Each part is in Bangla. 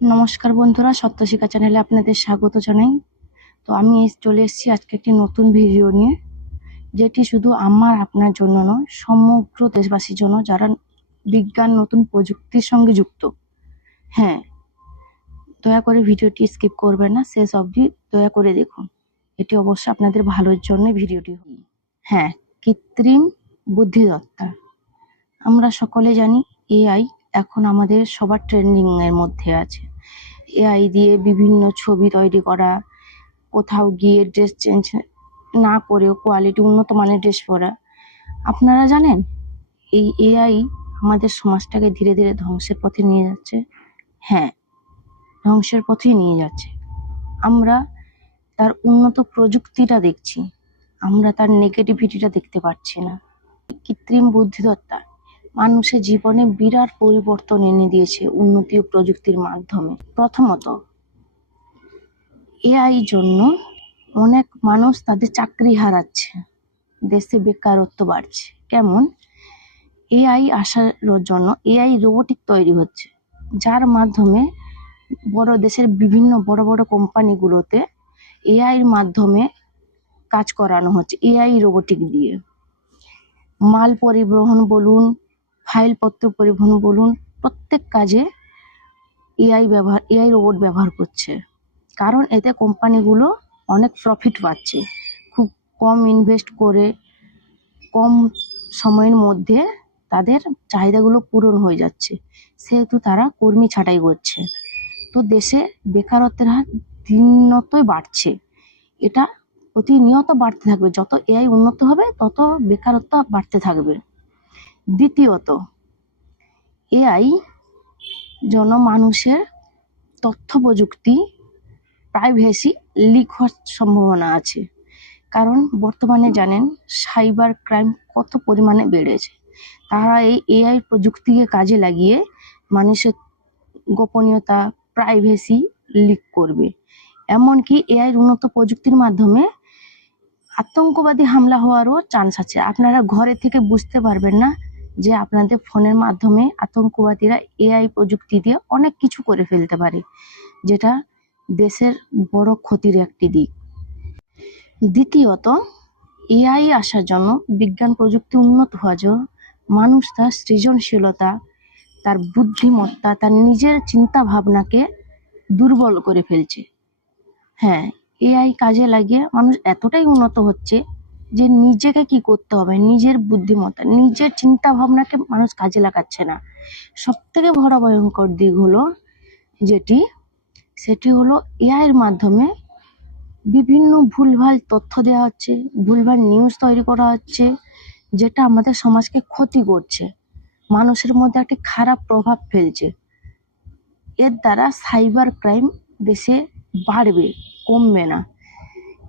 নমস্কার বন্ধুরা, সত্যশিকা চ্যানেলে আপনাদের স্বাগত জানাই। তো আমি চলে এসেছি আজকে একটি নতুন ভিডিও নিয়ে, যেটি শুধু আমার আপনার জন্য নয়, সমগ্র দেশবাসীর জন্য যারা বিজ্ঞান নতুন প্রযুক্তির সঙ্গে যুক্ত। হ্যাঁ, দয়া করে ভিডিওটি স্কিপ করবেন না, শেষ অবধি দয়া করে দেখুন। এটি অবশ্যই আপনাদের ভালোর জন্য ভিডিওটি। হ্যাঁ, কৃত্রিম বুদ্ধিমত্তা। আমরা সকলে জানি এআই এখন আমাদের সবার ট্রেন্ডিং এর মধ্যে আছে। এআই দিয়ে বিভিন্ন ছবি তৈরি করা, কোথাও গিয়ে ড্রেস চেঞ্জ না করেও কোয়ালিটি উন্নত মানের ড্রেস পরা। আপনারা জানেন এই এআই আমাদের সমাজটাকে ধীরে ধীরে ধ্বংসের পথে নিয়ে যাচ্ছে। হ্যাঁ, ধ্বংসের পথেই নিয়ে যাচ্ছে। আমরা তার উন্নত প্রযুক্তিটা দেখছি, আমরা তার নেগেটিভিটিটা দেখতে পাচ্ছি না। কৃত্রিম বুদ্ধিমত্তা মানুষের জীবনে বিরাট পরিবর্তন এনে দিয়েছে উন্নতি ও প্রযুক্তির মাধ্যমে। প্রথমত, এআই জন্য অনেক মানুষ তাদের চাকরি হারাচ্ছে, দেশে বেকারত্ব বাড়ছে। কেমন? এআই আসার জন্য এআই রোবোটিক তৈরি হচ্ছে, যার মাধ্যমে বড় দেশের বিভিন্ন বড় বড় কোম্পানিগুলোতে এআইয়ের মাধ্যমে কাজ করানো হচ্ছে। এআই রোবোটিক দিয়ে মাল পরিবহন বলুন, ফাইলপত্র পরিবহন বলুন, প্রত্যেক কাজে এআই রোবট ব্যবহার করছে। কারণ এতে কোম্পানিগুলো অনেক প্রফিট পাচ্ছে, খুব কম ইনভেস্ট করে কম সময়ের মধ্যে তাদের চাহিদাগুলো পূরণ হয়ে যাচ্ছে, সেহেতু তারা কর্মী ছাঁটাই করছে। তো দেশে বেকারত্বের হার দিনতই বাড়ছে, এটা প্রতিনিয়ত বাড়তে থাকবে। যত এআই উন্নত হবে তত বেকারত্ব বাড়তে থাকবে। দ্বিতীয়ত, এআই জনমানুষের তথ্য প্রযুক্তি প্রাইভেসি লিক হওয়ার সম্ভাবনা আছে। কারণ বর্তমানে জানেন সাইবার ক্রাইম কত পরিমাণে বেড়েছে। তারা এই এআই প্রযুক্তিকে কাজে লাগিয়ে মানুষের গোপনীয়তা, প্রাইভেসি লিক করবে। এমনকি এআই উন্নত প্রযুক্তির মাধ্যমে আতঙ্কবাদী হামলা হওয়ারও চান্স আছে। আপনারা ঘরে থেকে বুঝতে পারবেন না যে আপনাদের ফোনের মাধ্যমে আতঙ্কবাদীরা এআই প্রযুক্তি দিয়ে অনেক কিছু করে ফেলতে পারে, যেটা দেশের বড় ক্ষতির একটি দিক। দ্বিতীয়ত, এআই আসার জন্য বিজ্ঞান প্রযুক্তি উন্নত হওয়ার জন্য মানুষ তার সৃজনশীলতা, তার বুদ্ধিমত্তা, তার নিজের চিন্তা ভাবনাকে দুর্বল করে ফেলছে। হ্যাঁ, এআই কাজে লাগিয়ে মানুষ এতটাই উন্নত হচ্ছে যে নিজেকে কি করতে হবে, নিজের বুদ্ধিমত্তা, নিজের চিন্তা ভাবনাকে মানুষ কাজে লাগাচ্ছে না। সব থেকে বড় ভয়ঙ্কর দিক হলো সেটি হলো এআইয়ের মাধ্যমে বিভিন্ন ভুলভাল তথ্য দেওয়া হচ্ছে, ভুলভাল নিউজ তৈরি করা হচ্ছে, যেটা আমাদের সমাজকে ক্ষতি করছে, মানুষের মধ্যে একটি খারাপ প্রভাব ফেলছে। এর দ্বারা সাইবার ক্রাইম দেশে বাড়বে, কমবে না।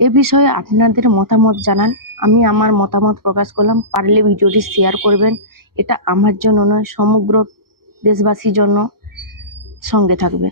এ বিষয়ে আপনাদের মতামত জানান। আমি আমার মতামত প্রকাশ করলাম। পারলে ভিডিওটি শেয়ার করবেন। এটা আমার জন্য নয়, সমগ্র দেশবাসীর জন্য। সঙ্গে থাকবে।